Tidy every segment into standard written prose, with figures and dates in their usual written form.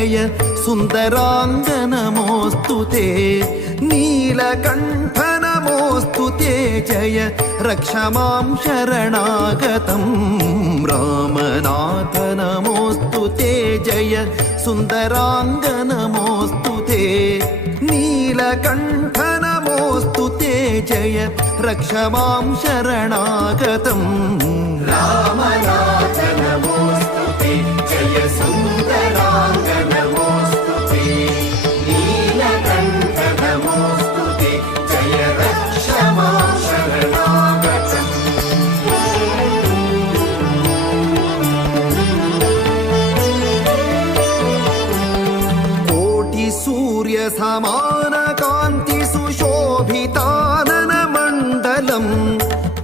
जय सुन्दराङ्ग नमोऽस्तु ते नीलकण्ठ नमोऽस्तु ते जय रक्ष मां शरणागतं रामनाथ नमोऽस्तु ते जय सुन्दराङ्ग नमोऽस्तु ते नीलकण्ठ नमोऽस्तु ते जय रक्ष मां शरणागतं रामनाथ नमोऽस्तु ते जय सुन्दराङ्ग नमोऽस्तु ते नीलकण्ठ नमोऽस्तु ते जय रक्ष मां शरणागतम् कोटिसूर्यसमानकान्ति सुशोभिताननमण्डलम्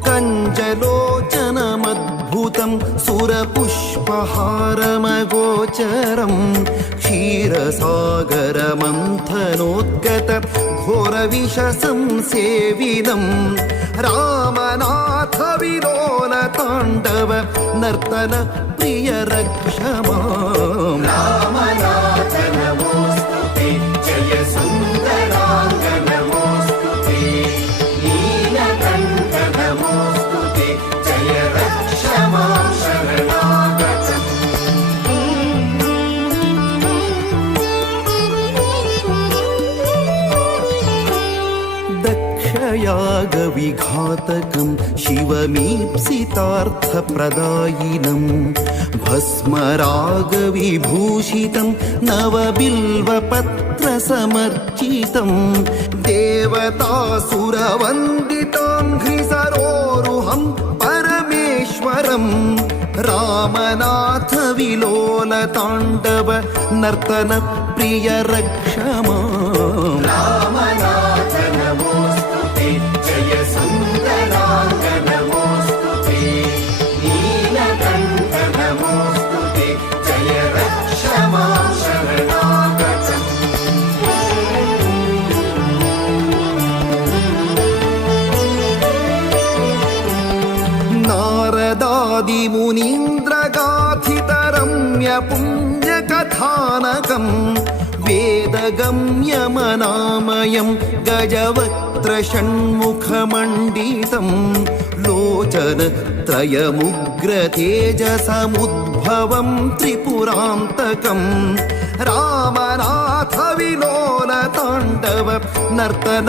कञ्जलोचनमद्भुतं सुरपुष्पहारमगोचरं क्षीरसागरमन्थनोद्गत घोरविषसंसेविनं रामनाथ विलोलताण्डव नर्तन प्रिय रक्ष माम् रामनाथ नमोऽस्तु ते जय सुन्दराङ्ग नमोऽस्तु ते नीलकण्ठ नमोऽस्तु ते जय रक्ष मां शरणागतम् दक्षयागविघातकं शिवमीप्सितार्थप्रदायिनं भस्मरागविभूषितं नवबिल्वपत्रसमर्चितं देवतासुरवन्दिताङ्घ्रिसरोरुहं परमेश्वरं रामनाथ विलोलताण्डव नर्तन प्रिय रक्ष माम् रामनाथ नमोऽस्तु ते जय सुन्दराङ्ग नमोऽस्तु ते नीलकण्ठ नमोऽस्तु ते जय रक्ष मां शरणागतम् नारदादिमुनीन्द्रगाथितरम्यपुण्यकथानकं वेदगम्यमनामयं गजवक्त्रषण्मुखमण्डितं लोचनत्रयमुग्रतेजसमुद्भवं त्रिपुरान्तकं रामनाथ विलोलताण्डव नर्तन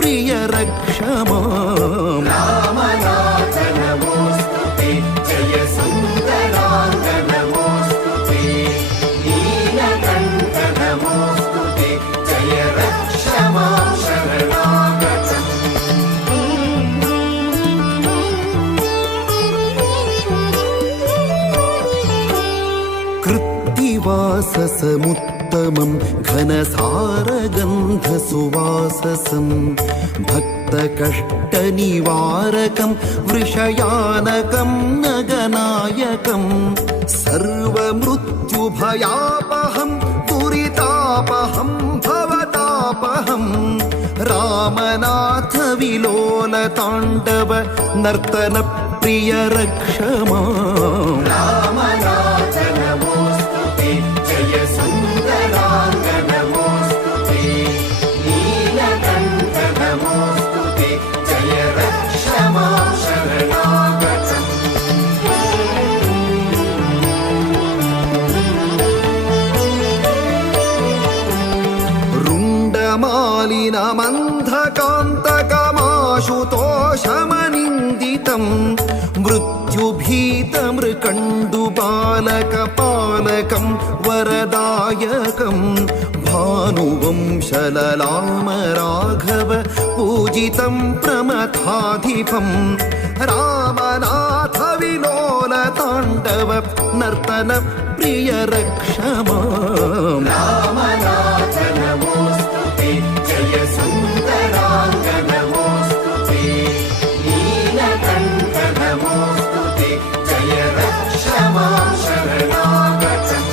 प्रिय रक्ष माम् रामनाथ नमोऽस्तु ते जय सुन्दराङ्ग नमोऽस्तु ते नीलकण्ठ नमोऽस्तु ते जय रक्ष मां शरणागतम् कृत्तिवाससमुत्तमं घनसारगन्धसुवाससं भक्तकष्टनिवारकं वृषयानकं नगनायकं सर्वमृत्युभयापहं दुरितापहं भवतापहं रामनाथ विलोलताण्डव नर्तन प्रिय रक्ष माम् रामनाथ नमोऽस्तु ते जय सुन्दराङ्ग नमोऽस्तु ते नीलकण्ठ नमोऽस्तु ते जय रक्ष मां शरणागतम् रुण्डमालिनमन्धकान्तकमाशुतोषमनिन्दितं मृत्युभीतमृकण्डुबालकपालकं वरदायकं भानुवंशललाम राघव पूजितं प्रमथाधिपं रामनाथ विलोलताण्डव नर्तन प्रिय रक्ष माम् रामनाथ नमोऽस्तु ते जय सुन्दराङ्ग नमोऽस्तु ते नीलकण्ठ नमोऽस्तु ते जय रक्ष मां शरणागतम्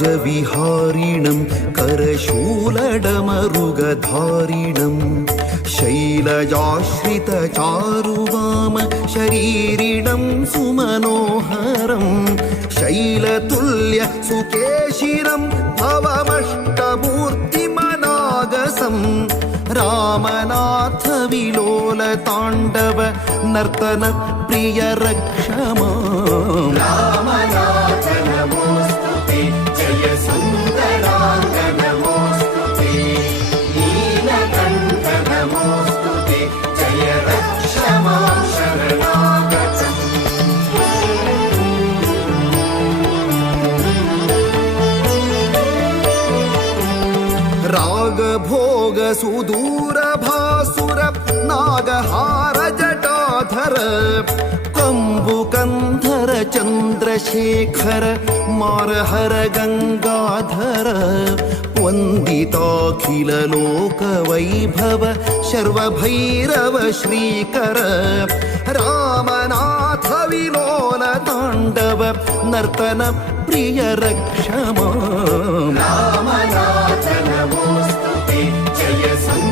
शैलराजविहारिणं करशूलडमरुगधारिणं शैलजाश्रितचारुवाम शरीरिणं सुमनोहरं शैलतुल्य सुकेशिरं भवमष्टमूर्तिमनागसं रामनाथ विलोलताण्डव नर्तन प्रिय रक्ष माम् रामनाथ नमोऽस्तु ते जय सुन्दराङ्ग नमोऽस्तु ते नीलकण्ठ नमोऽस्तु ते जय रक्ष मां शरणागतम् रागभोग सुदूरभासुर नागहार जटाधर कम्बुकन्धर चन्द्रशेखर मारहर गङ्गाधर वन्दिताखिल लोकवैभव शर्वभैरव श्रीकर रामनाथ विलोल ताण्डव नर्तन प्रिय रक्ष माम् रामनाथ नमोऽस्तु ते जय सुन्दराङ्ग